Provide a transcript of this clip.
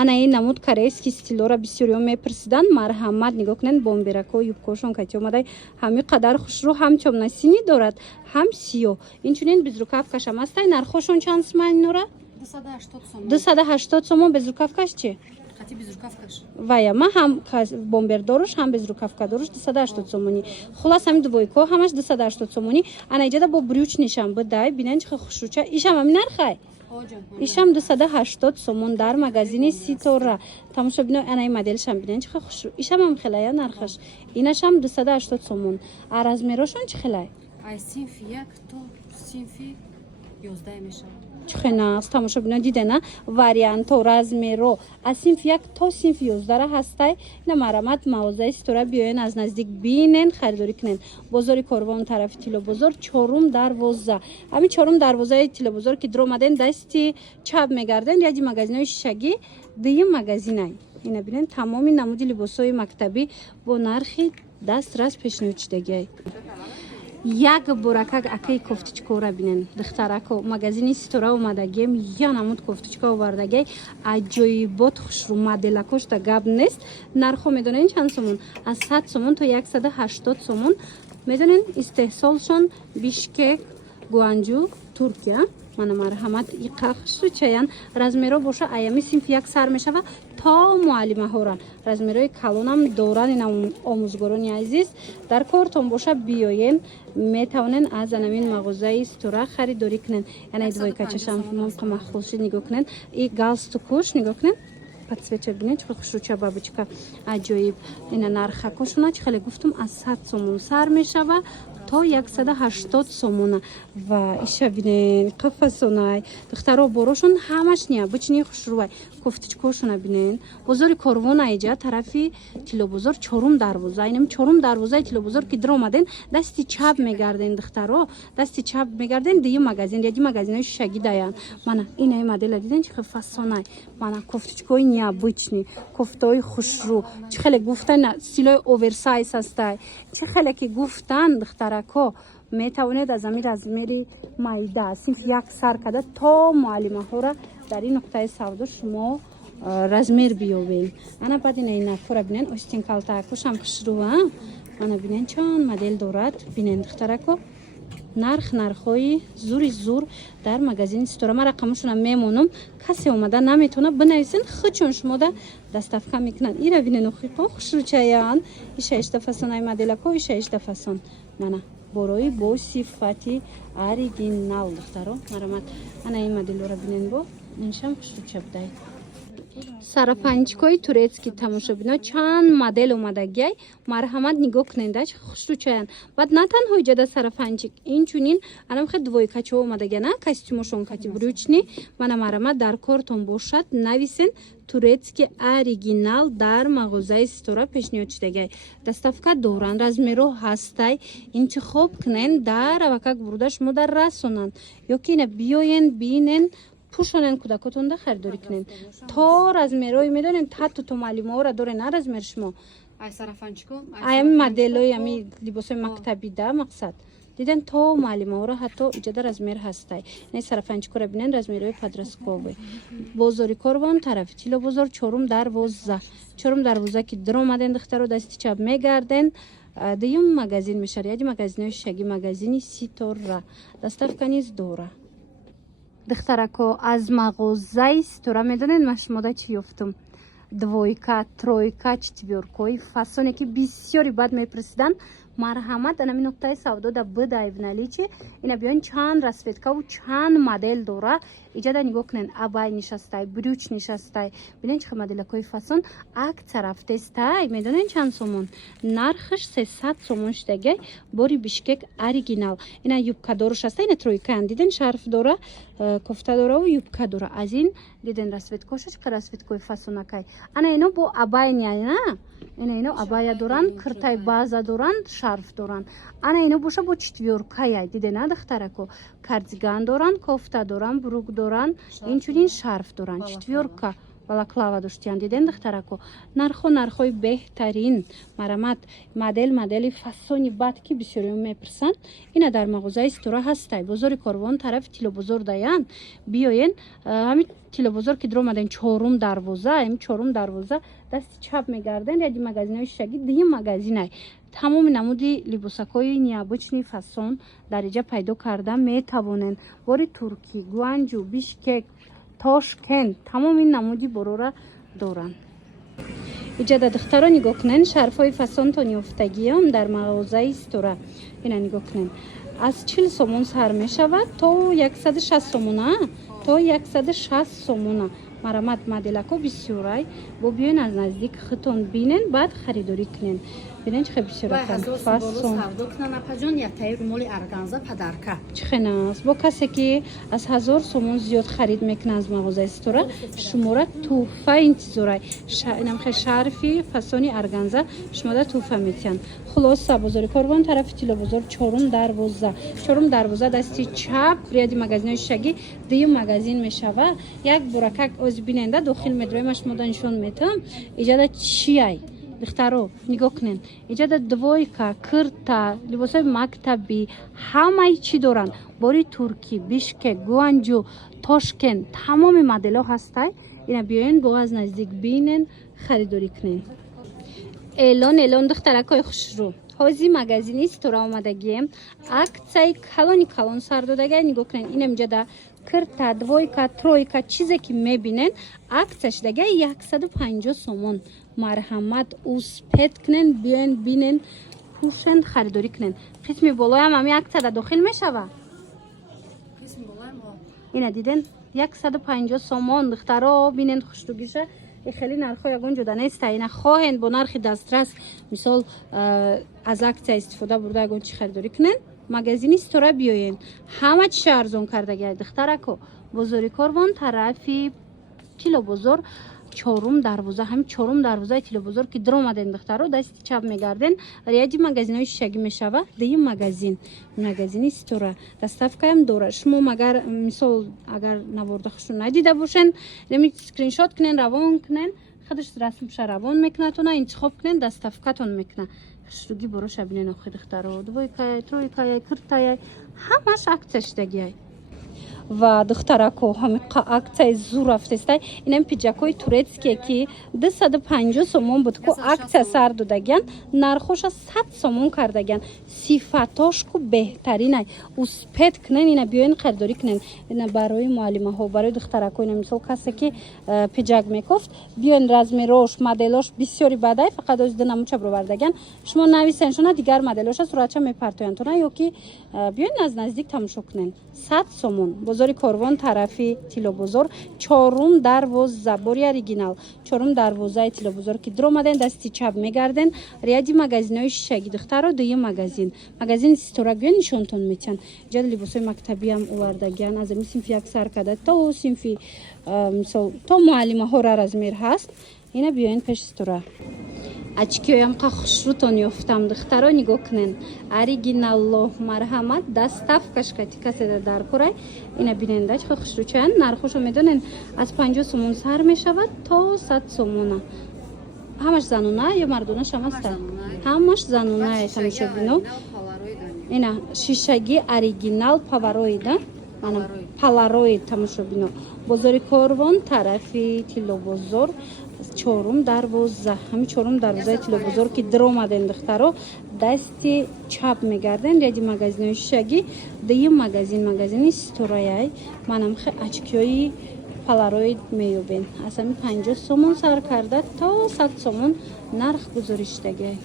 ана ин намуд корейский стилора бисёриё мепурсидан. Марҳамат нигоҳ кунед бомберако юбкошон кати омадай ҳами қадар хушрӯ ҳам чомнасини дорад ҳам сиёҳ. Инчунин безрукавкашам астай. нархошон чанд сомон инора? 280 сомон. безрукавкаш чи? ваяма ҳам бомбердоруш ҳам безрукавкадоруш 280 сомонӣ. хулас ҳами двойко ҳамаш 280 сомонӣ. ана иҷада бо брючнишам бидай бинен чиха хушрӯча. ишам ҳами нархай? ишам 280 сомон дар магазини Ситора. тамошо бино ана моделшам бинен чиха хушрӯ. ишам ҳам хелая нархаш. инашам 280 сомон. а размерошон чи хелай? ай синфи 1 то синфи 11 мешавад. чихенас тамошо бино дидена варианто размеро аз синфи 1 то синфи 11 ҳастай. ина марамат мағозаи Ситора биёен аз наздик бинен харидорӣ кунен. бозори Корвон тарафи Тилобозор 4 дарвоза. ҳамин 4 дарвозаи Тилобозор ки дар омаден дасти чап мегарден яди магазинои шишагӣ дуюм магазинай. ина бинен тамоми намуди либосои мактабӣ бо нархи дастрас пешниҳодшудагиай. як боракак акаи кофтичкора бинен духтарако магазини Ситора омадагем я намуд кофтичка овардагай аҷоибот хушрӯ моделакошта гап нест. нархо медонен чанд сомон? аз 100 сомон то 180 сомон. медонен истеҳсолшон Бишкек, Гуанҷу, Туркия. мана марҳамат иқахшу чаян размеро боша аями синфи 1 сар мешава то муаллимаҳора. размерои калонам доран. ин омӯзгорони азиз дар кортон боша биёен метавонен аз анамин мағозаи Ситора харидорӣ кунен. яна двойкачашам махлуши нигоҳ кунен. и галстукуш нигоҳ кунен. подсвеча бинен чихел хушрӯча бабочка аҷоиб. ина нархакошона чихеле гуфтум аз 100 сомон сар мешава то 180 сомона. ва иша бинен қафасонай духтаро борошон ҳамаш необычни хушрӯай. кофтичкошона бинен. бозори Корвон аиҷа тарафи Тилобозор 4 дарвоза. инам 4 дарвозаи Тилобозор ки дар омаден дасти чап мегарден духтаро. дасти чап мегарден ди магазин яди магазинои шишагӣ даян. мана инаи модела диден чихел фасонай. мана кофтичкои необычни кофтаои хушрӯ чихеле гуфтан стилои оверсайз ҳастай. чихеле ки гуфтан духтарако метавонед аз ами размери майда синфи 1 сар када то муаллимаҳора дар ин нуқтаи савдо шумо размер биёбем. ана баъд ина нафора бинен остин калтаакушам хушрӯа. ана бинен чанд модел дорад. бинен духтарако нархҳои зури зур дар магазини Ситора. ма рақамашонам мемонам. касе омада наметавона бинависен хичон шумода доставка мекунанд. ира бинен ухиқо хушрӯчаян. иша иштафасонаи моделако иша иштафасон. мана борои бо сифати оригинал духтаро марамат. ана ин моделора бинен бо иншам хушрӯча будай. сарафанчикои турецки тамошобино чанд модел омадагиай. марҳамат нигоҳ кунендач хушрӯчаян. баъд на танҳо иҷада сарафанчик инчунин анамхе двойкачо омадагиана костюмошон кати брючни. мана марҳамат дар кортон бошад нависен турецки оригинал дар мағозаи Ситора пешниҳод шудагиай. доставка доранд. размеро ҳастай. интихоб кунен дар авакак бурда шумо дар расонанд ё ки ина биёен бинен пӯшонен кӯдакотонда харидорӣ кунен. то размерои медонен ҳатто то муаллимаҳора дорен на размер шумо. ай сарафанчико аями моделои ами либосои мактабида мақсад диден то муаллимаҳора ҳатто иҷада размер ҳастай. не сарафанчикора бинен размерои подростковый. бозори Корвон тарафи Тилобозор 4 дарвоза. 4 дарвоза ки дар омаден духтаро дасти чап мегарден. дуюм магазин мешавад яди магазинои шишагӣ магазини Ситора. доставка низ дора. духтарако аз мағозаи Ситора медонед ма шумода чӣ ёфтум? двойка, тройка, четвёркои фасоне ки бисёри бад мепурсидан. марҳамат анами нуқтаи савдо да бидай в наличи. ина биён чанд расветкаву чанд модел дора. иҷада нигоҳ кунен абай нишастай, брюч нишастай. бинен чихел моделакои фасон акция рафтестай. медонен чанд сомон? нархаш 300 сомон шудагиай. бори Бишкек оригинал. ина юбкадоруш ҳастай. ина тройкаан диден шарф дора, кофта дораву юбка дора. аз ин диден расветкоша чихел расветкои фасонакай. ана ино бо абай на ина абая доранд, киртай база доранд, шарф доранд. ана ино боша бо четвёркаяй. дидена духтарако кардиган доранд, кофта доранд, брук доранд, инчунин шарф доранд. четвёрка балаклава доштиян. Диден духтарако нархои беҳтарин марамат модели фасони бад ки бисёриён мепурсанд. Ина дар мағозаи стора ҳастай. Бозори Корвон тарафи Тилобозор даян. Биёен ҳамин Тилобозор ки дромаден 4 дарвоза, ҳамин 4 дарвоза дасти чап мегарден. Ряди магазинҳои шишагӣ дуюм магазинай. тамоми намуди либосакҳои необычни фасон дар инҷа пайдо карда метавонанд. Бори Туркӣ, Гуанҷу, Бишкек, Тошкент тамоми намуди борора доранд. Инҷа да духтаро нигоҳ кунед, шарфҳои фасонтон ёфтагиам дар мағозаи стора. Ина нигоҳ кунед. Аз 40 сомон сар мешавад то 160 сомона, то 160 сомона. Марамат моделако бисёрай. Бо биёен аз наздик хитон бинен, баъд харидорӣ кунен. Бинен чӣ хел бисёракан фасон. Чӣ хел аст? Бо касе ки аз 1000 сомон зиёд харид мекунад аз мағозаи стора, шумора тӯҳфа интизорай. Инам хел шарфи фасони арганза шумода тӯҳфа метиҳанд. Хулоса бозори Корвон тарафи Тилобозор 4 дарвоза. 4 дарвоза дасти чап ряди магазинҳои шишагӣ дуюм магазин мешава. Як буракак оз биненда дохил медроем шумода нишон метам. Иҷада чиай? Духтаро нигоҳ кунед. Иҷада двойка, кирта, либосои мактабӣ ҳамаи чӣ доранд. Бори Туркӣ, Бишкек, Гуанҷу, Тошкент тамоми моделҳо ҳастай. Ина биёен бо аз наздик бинен, харидорӣ кунед. Эълон духтаракҳои хушрӯ. Ҳозир магазини стора омадагием. Аксияи калон сар додагия нигоҳ кунед. Инам иҷада кирта, двойка, тройка чизе ки мебинен аксия шудагия 150 сомон. Марҳамат успед кунен, биёен бинен, кушен, харидорӣ кунен. қисми болоям ҳами аксияда дохил мешава. Ина диден 150 сомон духтаро бинен хушругиша. Хеле нархҳо ягон ҷода неста. Ина хоҳен бо нархи дастрас мисол аз аксия истифода бурда ягон чӣ харидорӣ кунен. Магазини стора биёен. Ҳама чиша арзон кардагия духтарако. Бозори Корвон тарафи Тилобозор 4 дарвоза. Ҳамин 4 дарвозаи Тилобозор ки дромаден духтаро дасти чап мегарден. Ряди магазинҳои шишагӣ мешава. Дуюм магазини стора. Доставкаам дора. Шумо магар мисол агар наворда хушу надида бошен, неми скриншот кунен, равон кунен, худаш расмша равон мекунад, она интихоб кунен, доставкатон мекунад. Хушруги бороша бинен охи духтаро. Двойкая, тройкая, киртая ҳамаш аксия шудагиай. Ва духтарако ҳами аксияи зур рафтестай. Инам пиҷакҳои турецкие ки 250 сомон буд ку аксия сар додагиян, нархоша 100 сомон кардагиян. Сифатошку беҳтаринай. Успед кунен, ина биёен харидорӣ кунен. Ина барои муаллимаҳо, барои духтарако, ина мисол касе ки пиҷак мекофт, биёен размерош, моделош бисёри бадай, фақат оз динамуча бировардагиян. Шумо нависен, шуна дигар моделоша суратча мепартоянд, тона ёки биёен аз наздик тамошо кунен. 100 сомон. Бозори Корвон тарафи Тилобозор 4 дарвоза. Бори оригинал 4 дарвозаи Тилобозор ки дромаден дасти чап мегарден. Ряди магазинҳои шишагӣ духтаро дуюм магазини стора биёен нишонтон метиҳанд. Ҷади либосои мактабиам овардагиян. Аз ами синфи як сар када то синфи мисол то муаллимаҳора размер ҳаст. Ина биёен пеши стора. Ачкиёям қа хушрӯтон ёфтам духтаро нигоҳ кунен. Оригиналло марҳамат доставкаш кати каседа дар курай. Ина биненда чӣ хел хушрӯчаян. Нархошо медонен аз 50 сомон сар мешавад то 100 сомона. Ҳамаш зануна ё мардонаш ҳам аста? Ҳамаш зануна тамошо бино. Ина шишагӣ оригинал павароида. Mana Polaroid тамошо бино. Бозори Корвон тарафи Тилобозор 4 дарвоза. Ҳамин 4 дарвозаи Тилобозор ки дромаден духтаро дасти чап мегарден. Ряди магазинҳои шишагӣ дуюм магазини сторояй. Манам хе очкиёи Polaroid меёбен. Аз ҳамин 50 сомон сар карда то 100 сомон нарх гузориштагиай.